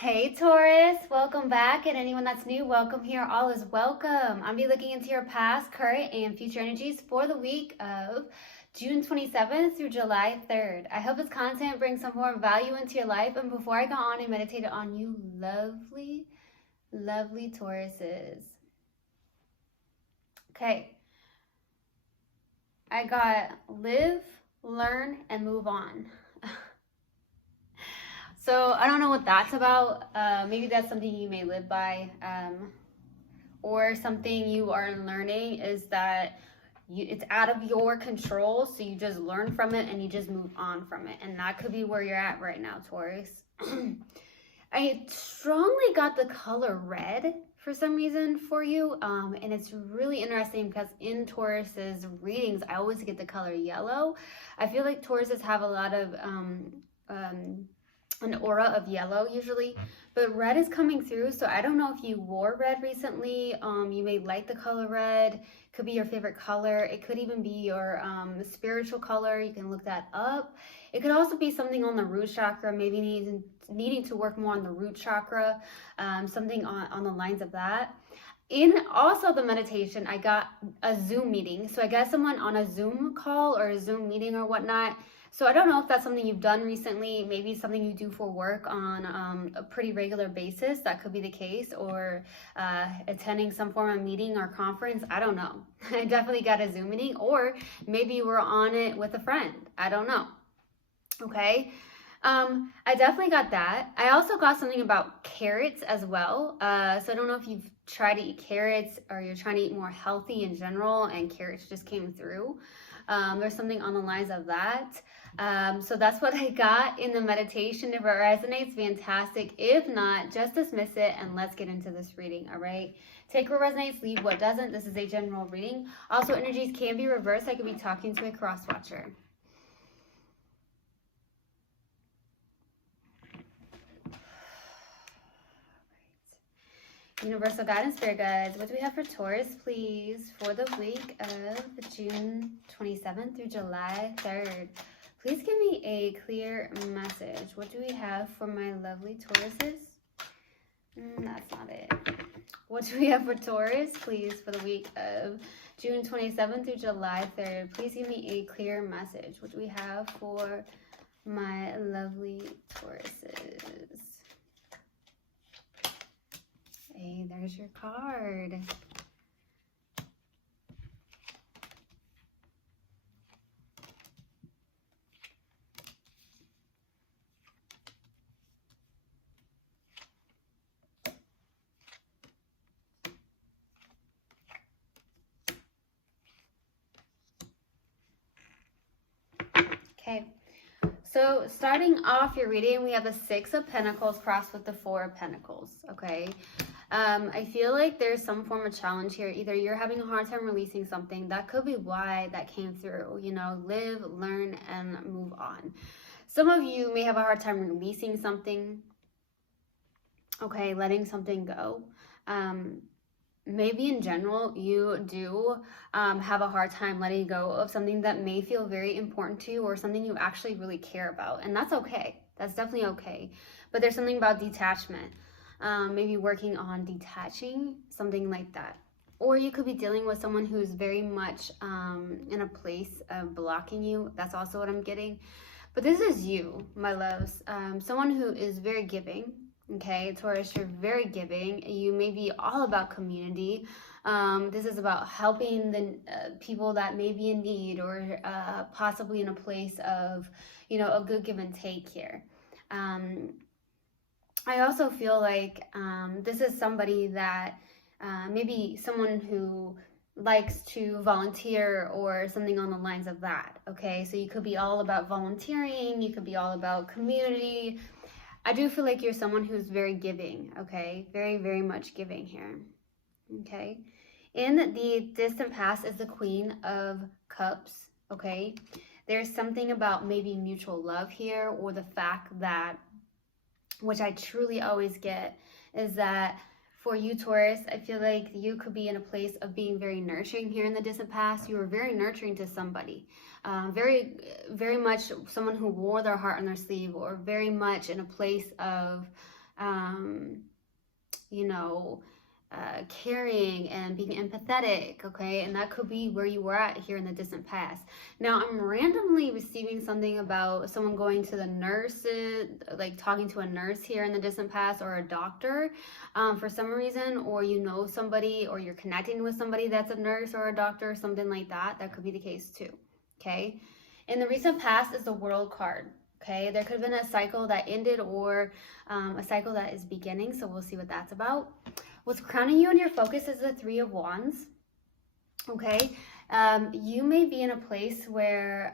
Hey Taurus, welcome back, and anyone that's new, welcome here. All is welcome. I'll be looking into your past, current, and future energies for the week of June 27th through July 3rd. I hope this content brings some more value into your life. And before I go on and meditate on you lovely, lovely Tauruses. Okay. I got live, learn, and move on. So I don't know what that's about. Maybe that's something you may live by, or something you are learning is that it's out of your control. So you just learn from it and you just move on from it. And that could be where you're at right now, Taurus. I strongly got the color red for some reason for you. And it's really interesting because in Taurus's readings, I always get the color yellow. I feel like Tauruses have a lot of an aura of yellow usually, but red is coming through. So I don't know if you wore red recently. You may like the color red. Could be your favorite color. It could even be your spiritual color. You can look that up. It could also be something on the root chakra, maybe needing to work more on the root chakra, something on the lines of that. In also the meditation, I got a Zoom meeting. So I guess someone on a Zoom call or a Zoom meeting or whatnot. So I don't know if that's something you've done recently, maybe something you do for work on a pretty regular basis. That could be the case, or attending some form of meeting or conference. I don't know. I definitely got a Zoom meeting, or maybe you were on it with a friend. I don't know. Okay. I definitely got that. I also got something about carrots as well. So I don't know if you've tried to eat carrots or you're trying to eat more healthy in general and carrots just came through. There's something on the lines of that. So that's what I got in the meditation. If it resonates, fantastic. If not, just dismiss it and let's get into this reading, all right? Take what resonates, leave what doesn't. This is a general reading. Also, energies can be reversed. I could be talking to a cross-watcher. Universal guidance, spirit guides, what do we have for Taurus, please, for the week of June 27th through July 3rd? Please give me a clear message. What do we have for my lovely Tauruses? That's not it. What do we have for Taurus, please, for the week of June 27th through July 3rd? Please give me a clear message. What do we have for my lovely Tauruses? Hey, there's your card. Okay, so starting off your reading, we have the Six of Pentacles crossed with the Four of Pentacles, okay? I feel like there's some form of challenge here. Either you're having a hard time releasing something. That could be why that came through. You know, live, learn, and move on. Some of you may have a hard time releasing something. Okay, letting something go. Maybe in general, you do have a hard time letting go of something that may feel very important to you or something you actually really care about. And that's okay. That's definitely okay. But there's something about detachment. Maybe working on detaching, something like that. Or you could be dealing with someone who's very much in a place of blocking you. That's also what I'm getting. But this is you, my loves. Someone who is very giving. Okay, Taurus, you're very giving. You may be all about community. This is about helping the people that may be in need or possibly in a place of, you know, a good give and take here. I also feel like this is somebody that maybe someone who likes to volunteer or something on the lines of that, okay? So you could be all about volunteering, you could be all about community. I do feel like you're someone who's very giving, okay? Very, very much giving here, okay? In the distant past is the Queen of Cups, okay? There's something about maybe mutual love here, or the fact that, which I truly always get, is that for you, Taurus, I feel like you could be in a place of being very nurturing here in the distant past. You were very nurturing to somebody. Very, very much someone who wore their heart on their sleeve, or very much in a place of you know, caring and being empathetic, okay? And that could be where you were at here in the distant past. Now, I'm randomly receiving something about someone going to the nurses, like talking to a nurse here in the distant past, or a doctor for some reason, or you know somebody, or you're connecting with somebody that's a nurse or a doctor, something like that. That could be the case too, okay? In the recent past is the World card. Okay, there could have been a cycle that ended, or a cycle that is beginning, so we'll see what that's about. What's crowning you in your focus is the Three of Wands. Okay, you may be in a place where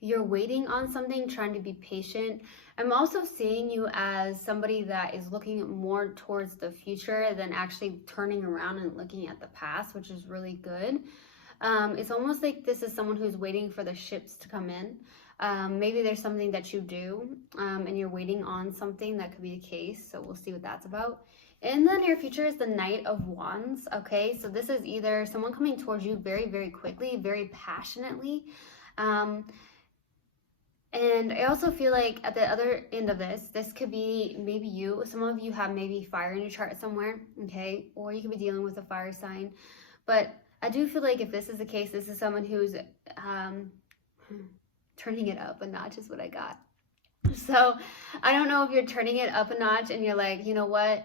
you're waiting on something, trying to be patient. I'm also seeing you as somebody that is looking more towards the future than actually turning around and looking at the past, which is really good. It's almost like this is someone who's waiting for the ships to come in. Maybe there's something that you do and you're waiting on something. That could be the case, so we'll see what that's about. In the near future is the Knight of Wands, okay? So this is either someone coming towards you very, very quickly, very passionately. And I also feel like at the other end of this could be maybe you. Some of you have maybe fire in your chart somewhere, okay? Or you could be dealing with a fire sign. But I do feel like if this is the case, this is someone who's turning it up a notch is what I got. So I don't know if you're turning it up a notch and you're like, you know what?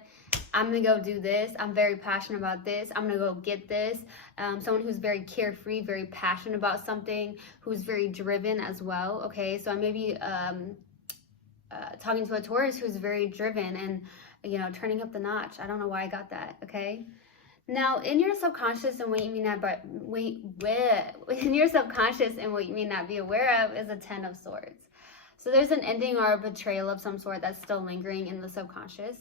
I'm going to go do this. I'm very passionate about this. I'm going to go get this. Someone who's very carefree, very passionate about something, who's very driven as well. Okay, so I may be talking to a Taurus who's very driven and, you know, turning up the notch. I don't know why I got that. Okay. Now, in your subconscious and what you may not, in your subconscious and what you may not be aware of is a Ten of Swords. So there's an ending or a betrayal of some sort that's still lingering in the subconscious.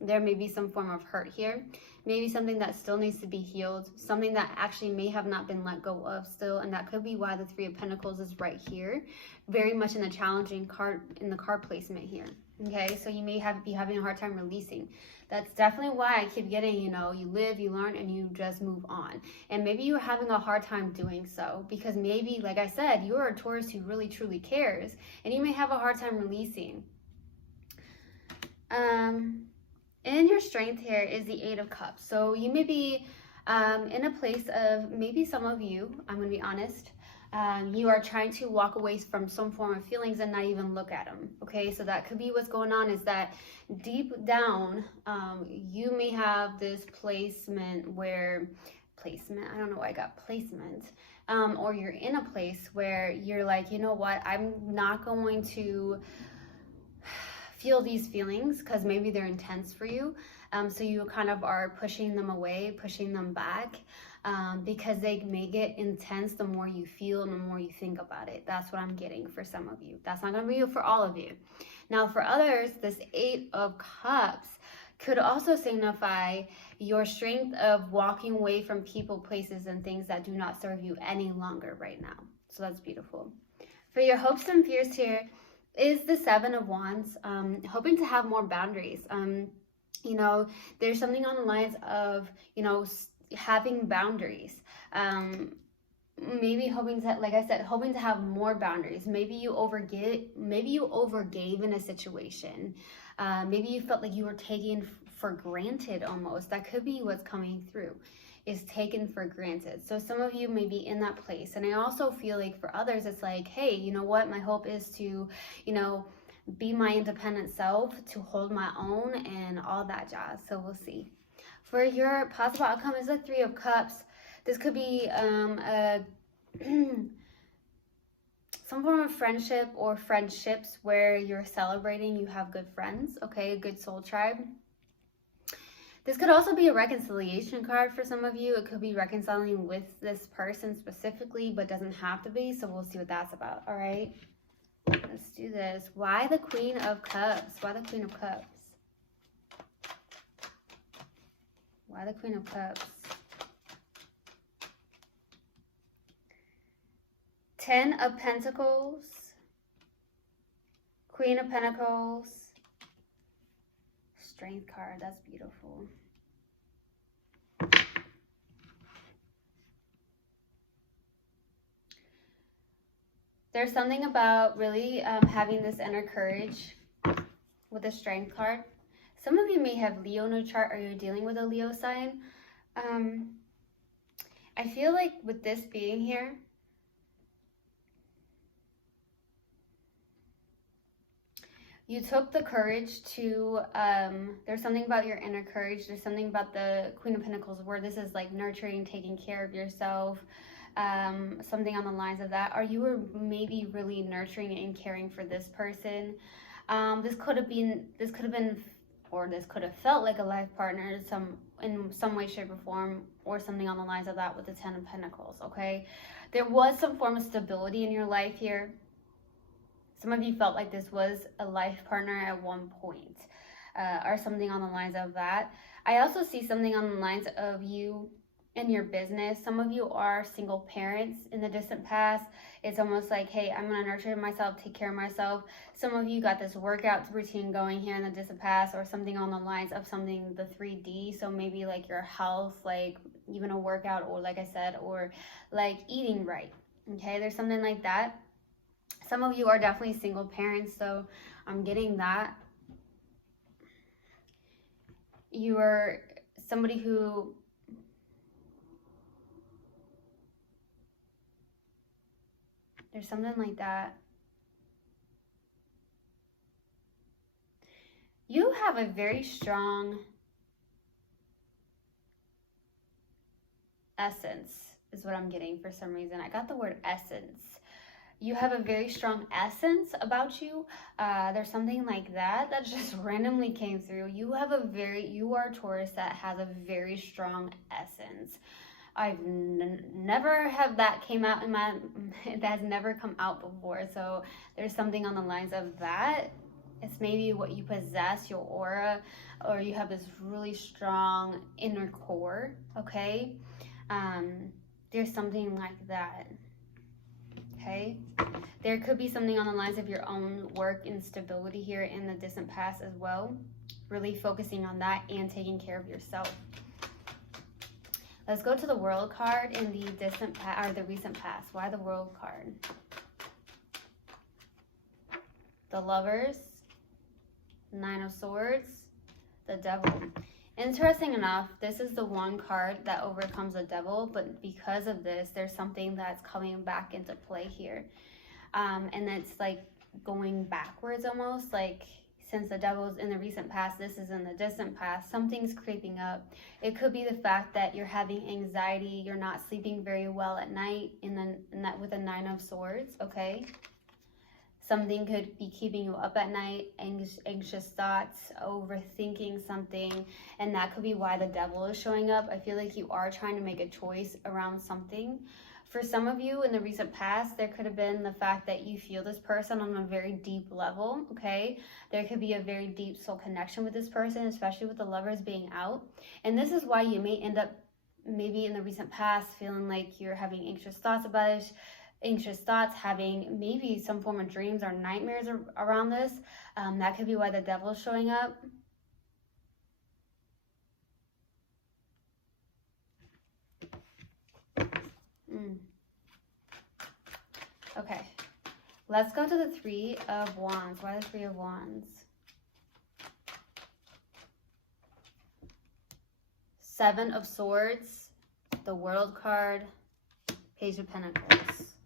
There may be some form of hurt here, maybe something that still needs to be healed, something that actually may have not been let go of still, and that could be why the Three of Pentacles is right here, very much in the challenging card, in the card placement here. Okay, so you may be having a hard time releasing. That's definitely why I keep getting, you know, you live, you learn, and you just move on. And maybe you're having a hard time doing so because maybe, like I said, you're a Taurus who really truly cares, and you may have a hard time releasing. In your strength here is the Eight of Cups. So you may be in a place of, maybe some of you, I'm going to be honest, you are trying to walk away from some form of feelings and not even look at them. Okay, so that could be what's going on, is that deep down, you may have this placement where, I don't know why I got placement, or you're in a place where you're like, you know what, I'm not going to feel these feelings because maybe they're intense for you. So you kind of are pushing them away, pushing them back, because they may get intense the more you feel and the more you think about it. That's what I'm getting for some of you. That's not going to be for all of you. Now for others, this Eight of Cups could also signify your strength of walking away from people, places, and things that do not serve you any longer right now. So that's beautiful. For your hopes and fears here is the Seven of Wands, hoping to have more boundaries. You know, there's something on the lines of, you know, having boundaries. Maybe hoping to, like I said, hoping to have more boundaries. Maybe you overgave in a situation. Maybe you felt like you were taken for granted almost. That could be what's coming through, is taken for granted. So some of you may be in that place. And I also feel like for others, it's like, hey, you know what? My hope is to, you know, be my independent self, to hold my own and all that jazz. So we'll see. For your possible outcome is the Three of Cups. This could be some form of friendship or friendships where you're celebrating, you have good friends, okay, a good soul tribe. This could also be a reconciliation card for some of you. It could be reconciling with this person specifically, but doesn't have to be. So we'll see what that's about. All right, let's do this. Why the Queen of Cups? Why the Queen of Cups? Why the Queen of Cups? 10 of Pentacles, Queen of Pentacles, Strength card. That's beautiful. There's something about really having this inner courage with the Strength card. Some of you may have Leo in your chart, or you're dealing with a Leo sign. I feel like with this being here, you took the courage to, there's something about your inner courage. There's something about the Queen of Pentacles where this is like nurturing, taking care of yourself, something on the lines of that. Or you were maybe really nurturing and caring for this person. This could have been, or this could have felt like a life partner in some way, shape, or form, or something on the lines of that with the Ten of Pentacles, okay? There was some form of stability in your life here. Some of you felt like this was a life partner at one point, or something on the lines of that. I also see something on the lines of you in your business. Some of you are single parents in the distant past. It's almost like, hey, I'm going to nurture myself, take care of myself. Some of you got this workout routine going here in the distant past, or something on the lines of something, the 3D. So maybe like your health, like even a workout, or like I said, or like eating right. Okay, there's something like that. Some of you are definitely single parents, so I'm getting that. You are somebody who there's something like that. You have a very strong essence, is what I'm getting for some reason. I got the word essence. You have a very strong essence about you. There's something like that just randomly came through. You are Taurus that has a very strong essence. I've never have that came out in my, that has never come out before. So there's something on the lines of that. It's maybe what you possess, your aura, or you have this really strong inner core, okay? There's something like that. Okay, there could be something on the lines of your own work instability here in the distant past as well. Really focusing on that and taking care of yourself. Let's go to the World card in the distant past, or the recent past. Why the World card? The Lovers, Nine of Swords, the Devil. Interesting enough, this is the one card that overcomes the devil, but because of this, there's something that's coming back into play here. And it's like going backwards almost, like since the devil's in the recent past, this is in the distant past, something's creeping up. It could be the fact that you're having anxiety, you're not sleeping very well at night, with the Nine of Swords, okay? Something could be keeping you up at night, anxious thoughts, overthinking something, and that could be why the devil is showing up. I feel like you are trying to make a choice around something. For some of you in the recent past, there could have been the fact that you feel this person on a very deep level, okay? There could be a very deep soul connection with this person, especially with the Lovers being out. And this is why you may end up maybe in the recent past feeling like you're having anxious thoughts about it, having maybe some form of dreams or nightmares around this. That could be why the devil is showing up. Okay, let's go to the Three of Wands. Why the Three of Wands? Seven of Swords, the World card, Page of Pentacles.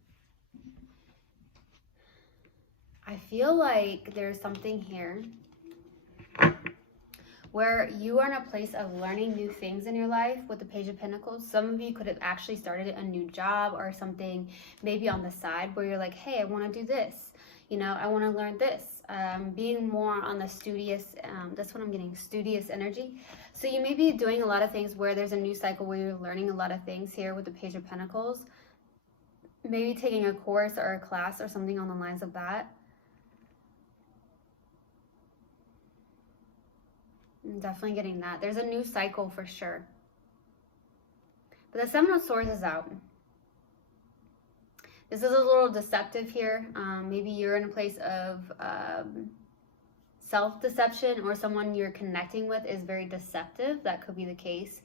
I feel like there's something here where you are in a place of learning new things in your life with the Page of Pentacles. Some of you could have actually started a new job or something maybe on the side where you're like, hey, I want to do this. You know, I want to learn this. Being more on the studious, that's what I'm getting, studious energy. So you may be doing a lot of things where there's a new cycle where you're learning a lot of things here with the Page of Pentacles. Maybe taking a course or a class or something on the lines of that. I'm definitely getting that. There's a new cycle for sure. But the Seven of Swords is out. This is a little deceptive here. Maybe you're in a place of self-deception, or someone you're connecting with is very deceptive. That could be the case.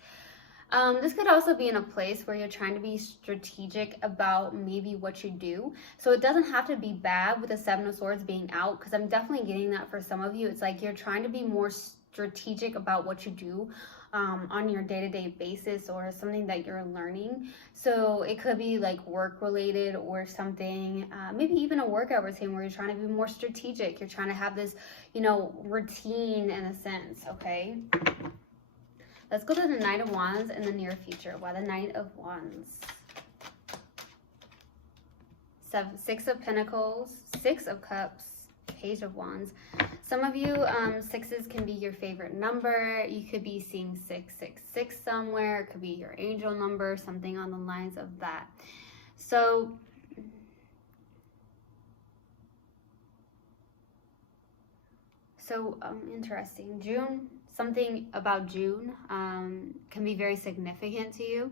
This could also be in a place where you're trying to be strategic about maybe what you do. So it doesn't have to be bad with the Seven of Swords being out, because I'm definitely getting that for some of you. It's like you're trying to be more strategic about what you do on your day-to-day basis, or something that you're learning. So it could be like work related or something, maybe even a workout routine where you're trying to be more strategic. You're trying to have this, you know, routine in a sense, okay? Let's go to the Knight of Wands in the near future. Why the Knight of Wands? Six of Pentacles, Six of Cups, Page of Wands. Some of you, sixes can be your favorite number. You could be seeing 666 somewhere. It could be your angel number, something on the lines of that. So interesting. June, something about June can be very significant to you,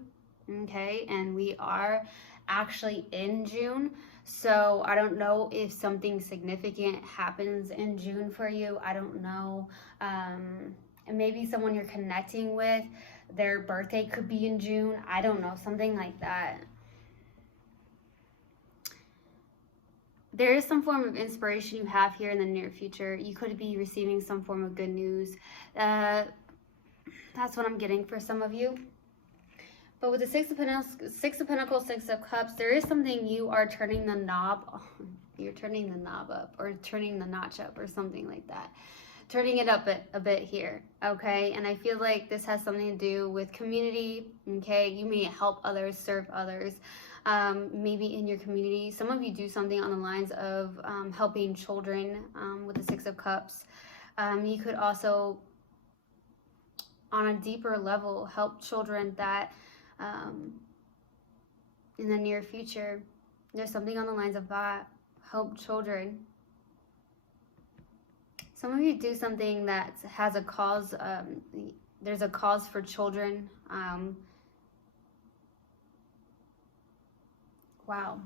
okay? And we are actually in June, so I don't know if something significant happens in June for you. I don't know. And maybe someone you're connecting with, their birthday could be in June. I don't know, something like that. There is some form of inspiration you have here in the near future. You could be receiving some form of good news. That's what I'm getting for some of you. But with the Six of Pentacles, Six of Cups, there is something you are turning the knob. You're turning the knob up, or turning the notch up, or something like that. Turning it up a bit here, okay? And I feel like this has something to do with community, okay? You may help others, serve others. Maybe in your community. Some of you do something on the lines of helping children with the Six of Cups. You could also, on a deeper level, help children that in the near future, there's something on the lines of that. Help children. Some of you do something that has a cause. There's a cause for children. Wow.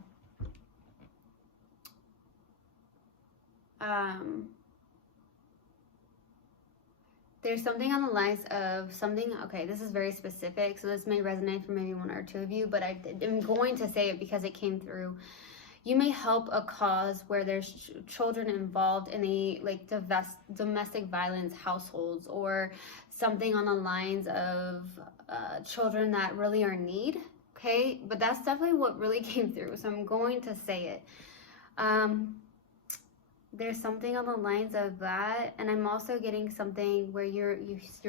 There's something on the lines of something, okay, this is very specific, so this may resonate for maybe one or two of you, but I'm going to say it because it came through. You may help a cause where there's children involved in a like domestic violence households, or something on the lines of children that really are in need. Okay, but that's definitely what really came through, so I'm going to say it. There's something on the lines of that, and I'm also getting something where you're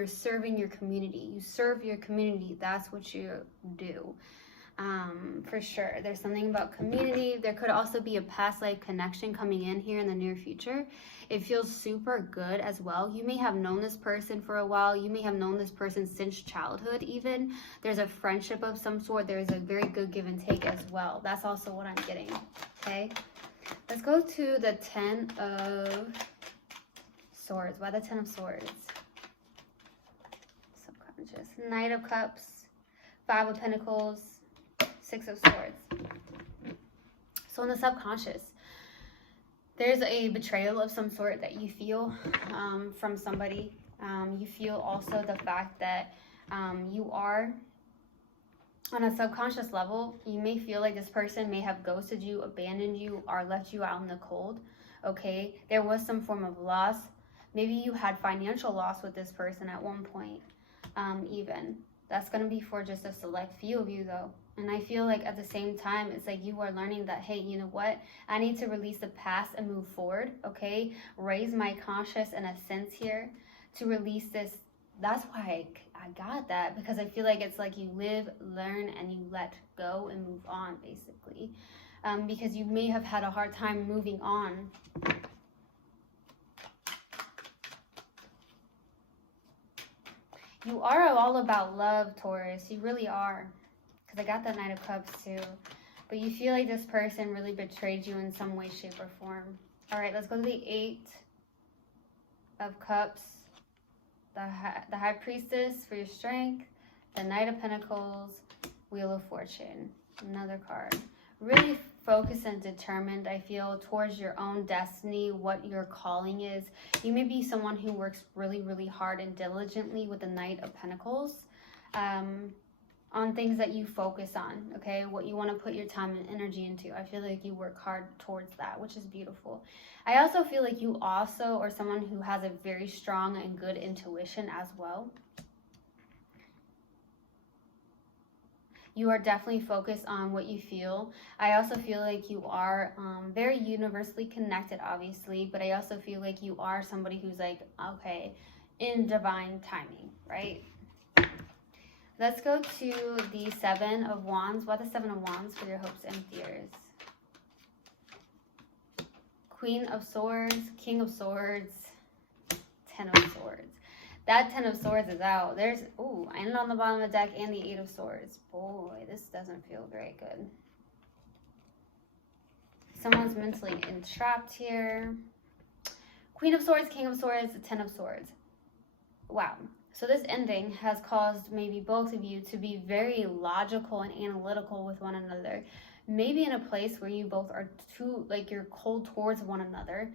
serving your community. You serve your community. That's what you do. For sure. There's something about community. There could also be a past life connection coming in here in the near future. It feels super good as well. You may have known this person for a while. You may have known this person since childhood even. There's a friendship of some sort. There's a very good give and take as well. That's also what I'm getting. Okay. Let's go to the Ten of Swords. Why the Ten of Swords? Subconscious. Knight of Cups. Five of Pentacles. Six of Swords. So in the subconscious, there's a betrayal of some sort that you feel from somebody. You feel also the fact that you are on a subconscious level, you may feel like this person may have ghosted you, abandoned you, or left you out in the cold, okay? There was some form of loss. Maybe you had financial loss with this person at one point, even. That's going to be for just a select few of you, though. And I feel like at the same time, it's like you are learning that, hey, you know what? I need to release the past and move forward, okay? Raise my conscious in a sense here to release this. That's why I got that, because I feel like it's like you live, learn, and you let go and move on, basically. Because you may have had a hard time moving on. You are all about love, Taurus. You really are. Because I got that Knight of Cups too. But you feel like this person really betrayed you in some way, shape, or form. All right, let's go to the Eight of Cups. The High Priestess for your strength. The Knight of Pentacles. Wheel of Fortune. Another card. Really focused and determined, I feel, towards your own destiny, what your calling is. You may be someone who works really, really hard and diligently with the Knight of Pentacles. on things that you focus on, okay? What you want to put your time and energy into. I feel like you work hard towards that, which is beautiful. I also feel like you also are someone who has a very strong and good intuition as well. You are definitely focused on what you feel. I also feel like you are very universally connected, obviously, but I also feel like you are somebody who's like, okay, in divine timing, right? Let's go to the Seven of Wands. What the Seven of Wands for your hopes and fears? Queen of Swords, King of Swords, Ten of Swords. That Ten of Swords is out. There's, ooh, and on the bottom of the deck, and the Eight of Swords. Boy, this doesn't feel very good. Someone's mentally entrapped here. Queen of Swords, King of Swords, Ten of Swords. Wow. So this ending has caused maybe both of you to be very logical and analytical with one another. Maybe in a place where you both are too, like, you're cold towards one another.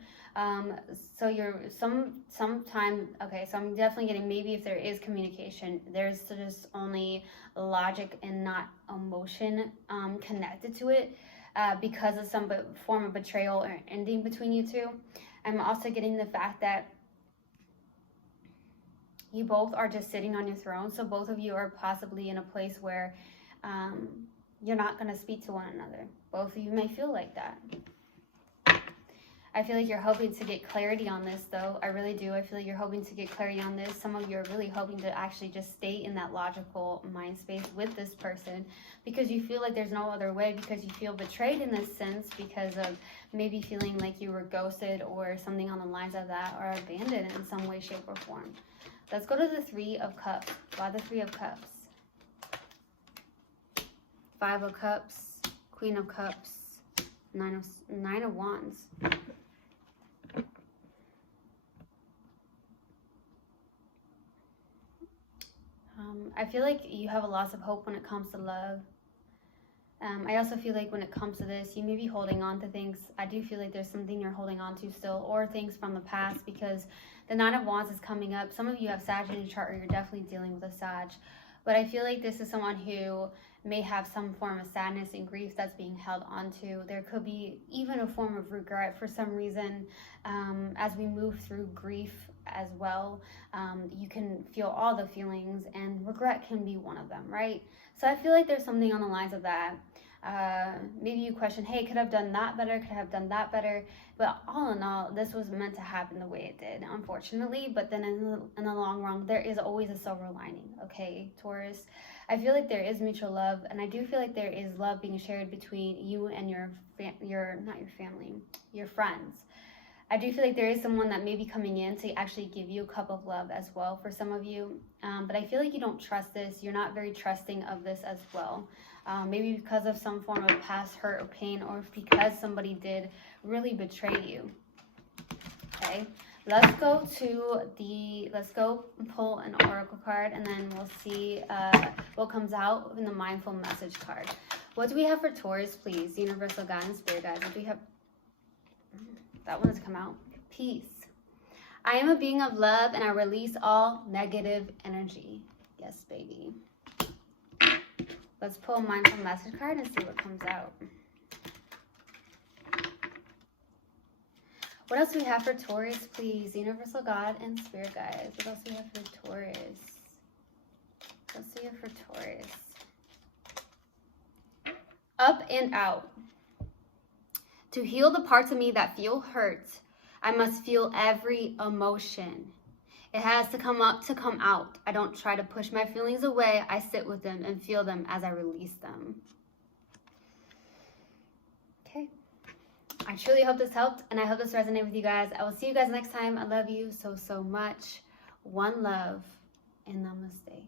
So you're sometime, okay, so I'm definitely getting, maybe if there is communication, there's just only logic and not emotion connected to it because of some form of betrayal or ending between you two. I'm also getting the fact that you both are just sitting on your throne. So both of you are possibly in a place where you're not going to speak to one another. Both of you may feel like that. I feel like you're hoping to get clarity on this, though. I really do. I feel like you're hoping to get clarity on this. Some of you are really hoping to actually just stay in that logical mind space with this person because you feel like there's no other way, because you feel betrayed in this sense because of maybe feeling like you were ghosted or something on the lines of that, or abandoned in some way, shape, or form. Let's go to the Three of Cups. Why the Three of Cups? Five of Cups, Queen of Cups, Nine of Wands. I feel like you have a loss of hope when it comes to love. I also feel like when it comes to this, you may be holding on to things. I do feel like there's something you're holding on to still, or things from the past, because the Nine of Wands is coming up. Some of you have Sag in your chart, or you're definitely dealing with a Sag. But I feel like this is someone who may have some form of sadness and grief that's being held onto. There could be even a form of regret for some reason. As we move through grief as well, you can feel all the feelings, and regret can be one of them, right? So I feel like there's something on the lines of that. Maybe you question, hey, could I have done that better? Could I have done that better? But all in all, this was meant to happen the way it did, unfortunately. But then in the long run, there is always a silver lining, okay, Taurus? I feel like there is mutual love, and I do feel like there is love being shared between you and your friends. I do feel like there is someone that may be coming in to actually give you a cup of love as well for some of you. But I feel like you don't trust this. You're not very trusting of this as well. Maybe because of some form of past hurt or pain, or because somebody did really betray you. Okay, let's go pull an oracle card, and then we'll see what comes out in the mindful message card. What do we have for Taurus, please? Universal guidance, spirit guides. What do we have? That one has come out. Peace. I am a being of love, and I release all negative energy. Yes, baby. Let's pull a mindful message card and see what comes out. What else do we have for Taurus, please? Universal God and spirit guides. What else do we have for Taurus? Let's see here for Taurus. Up and out. To heal the parts of me that feel hurt, I must feel every emotion. It has to come up to come out. I don't try to push my feelings away. I sit with them and feel them as I release them. Okay. I truly hope this helped, and I hope this resonated with you guys. I will see you guys next time. I love you so, so much. One love, and namaste.